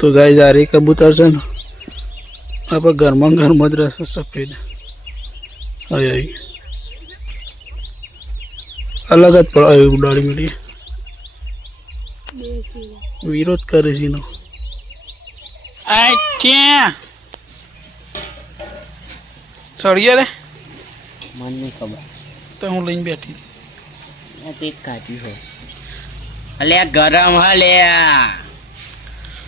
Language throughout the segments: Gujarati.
તો ગાય જારી કબૂતર છે ને આપણે ઘરમાં ઘરમાં જ રહેશે સફેદ. અહીં અહીં અલગ જ પડે આવી ઉડાડી મીડી વિરોધ કરે છે એનો. સળિયા રે? મને ખબર. તો હું લઈને બેઠી. આ તે કાઢ્યું હોય અલે આ ગરમ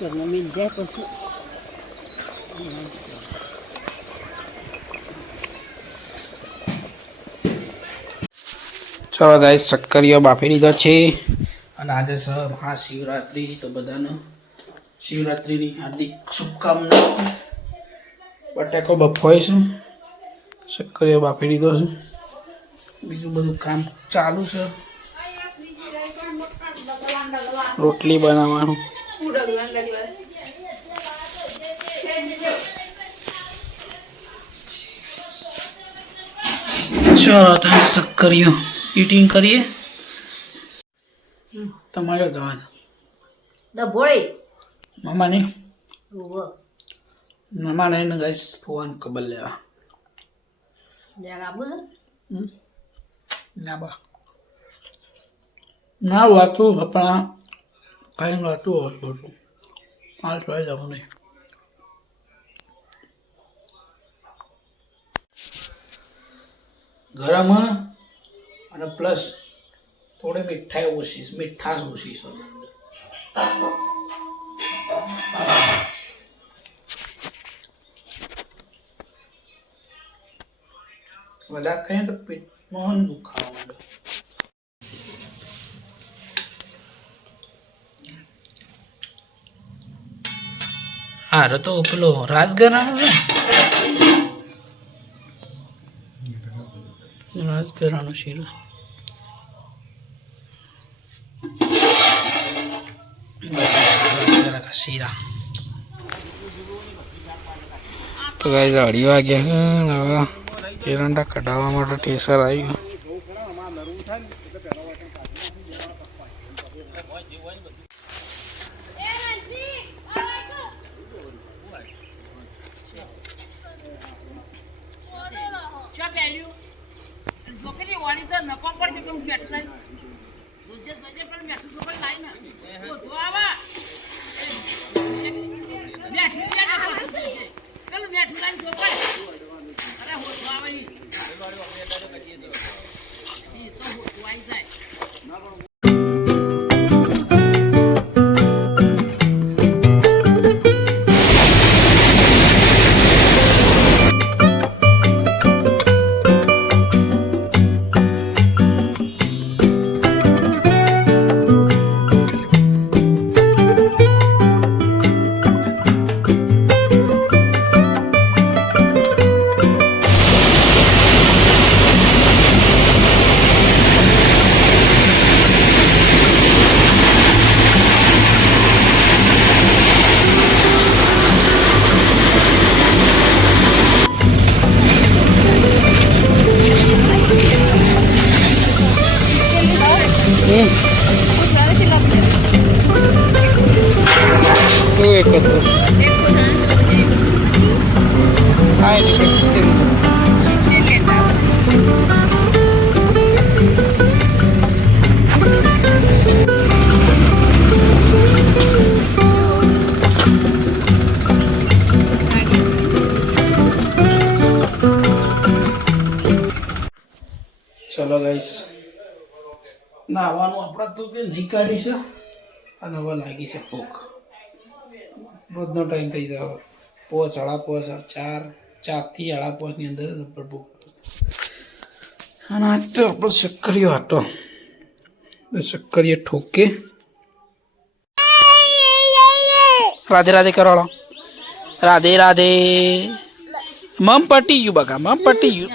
ઘરમાં મિલ જાય પછી ચલો ગાય શક્કરીઓ બાફી લીધો છે. અને આજે છે મહાશિવરાત્રિ તો બધાને. શિવરાત્રિની હાર્દિક શુભકામનાઓ. બટેકો બફોય છે. શક્કરીઓ બાફી લીધો છે. બીજું બધું કામ ચાલુ છે. રોટલી બનાવવાનું. ચલો તમે શક્કરીઓ ઈટિંગ કરીએ. તમારે જવા દો ડભોળી મામાને? મામાને ને ગાઈસ ફોન કબલ લેવા. ના બા. ના વાતું આપણા કઈ વાતું હતું જવું નહીં ગરમ અને પ્લસ થોડી મીઠાઈ ઓછી મીઠાશ ઓછી છે વધારે ખાઈએ તો પેટમાં દુખાવા માંડે હારો તો પેલો રાજગરાનો છે રાજગરાનો શીરો. શીરા. તો ગાઈ અઢી વાગ્યા એરંડા કઢાવવા માટે ટેસર આવી ચા પહેર્યું છોકરી વાળી તો નકો પડશે કે હું બેઠું લઈ દૂજે દૂજે પણ બેઠું છોકરી લાઈ ને જો આવા બેઠી ચાલો બેઠું લાઈ છોકરી અરે હો જો આવા ઈ તો હો જો આઈ જાય હા એટલે સિત્તેર ચલો ગાઈસ નાવાનું આપણા તો તે નહીં કાઢી છે. અને હવે લાગી છે ભૂખ. રોજનો ટાઈમ થઈ જાય પોચ સાડા પોચ ચાર. ચારથી આડા પોચની અંદર ઉપર ભૂખ અને આજ તો આપણો શક્કરીયો હતો દર્શક ઠોકે રાધે રાધે કરોડો રાધે રાધે મમ પટી ગયું બકા મમ પટી ગયું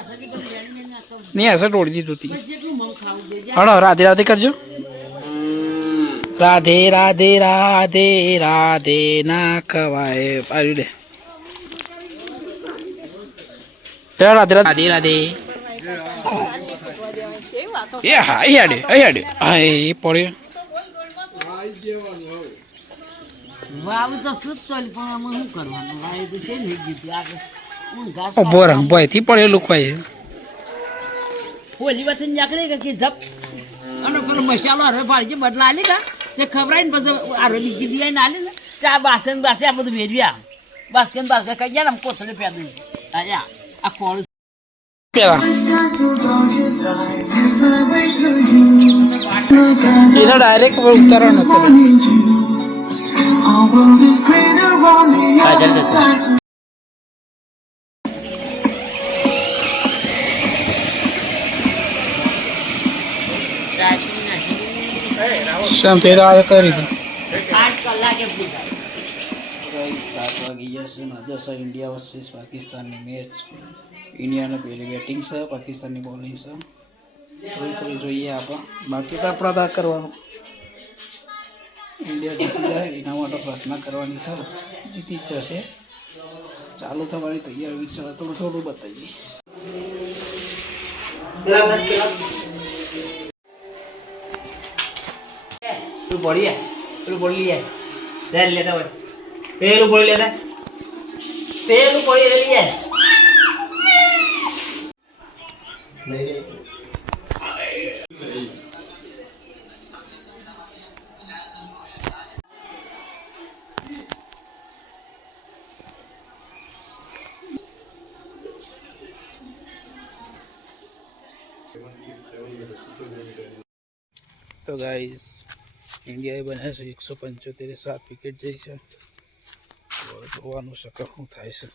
નહીં હશે તોડી દીધું તી હણો રાધે રાધે કરજો રાધે રાધે રાધે રાધે ના ખવાય પાડ્યું લે લે, રાધે રાધે રાધે એ હા અહીં આડે અહીં આડે હા એ પડ્યો ઊભો રહ ભયથી પડેલું ખવાય હોલી વખતે નીકળે કે જપ અને પેલો મસાલો હરે ફાળી બદલા આલી કા તે ખબરાય ને પછી આરો બીજી દિવાય ને આલી ને આ બાસન બાસે આ બધું ભેરવ્યા બાસ્કેન બાસ્કે કઈ ગયા ને કોથળે આયા આ પેલા એનો ડાયરેક્ટ ઉતારવાનો હતો શાંતિ રાહ કરી હતી વાગી દસ ઇન્ડિયા વર્સિસ પાકિસ્તાનની મેચ ઇન્ડિયાનું પહેલી બેટિંગ છે પાકિસ્તાનની બોલિંગ છે. થોડી થોડી જોઈએ આપણે. બાકી તો આપણે દા કરવાનું. ઇન્ડિયા જીતી જાય એના માટે પ્રાર્થના કરવાની છે. જીતી જ જશે. ચાલુ થવાની તૈયારી વિચાર થોડું થોડું બતાવીએ. પેલું પડી પેલું પડી જાય લેતા હોય પેલું પડી લેતા પેલું પડી લઈ જાય તો ગાઈઝ ઇન્ડિયાએ બન્યા છે એકસો પંચોતેર સાત વિકેટ જઈ છે જોવાનું શકે શું થાય છે.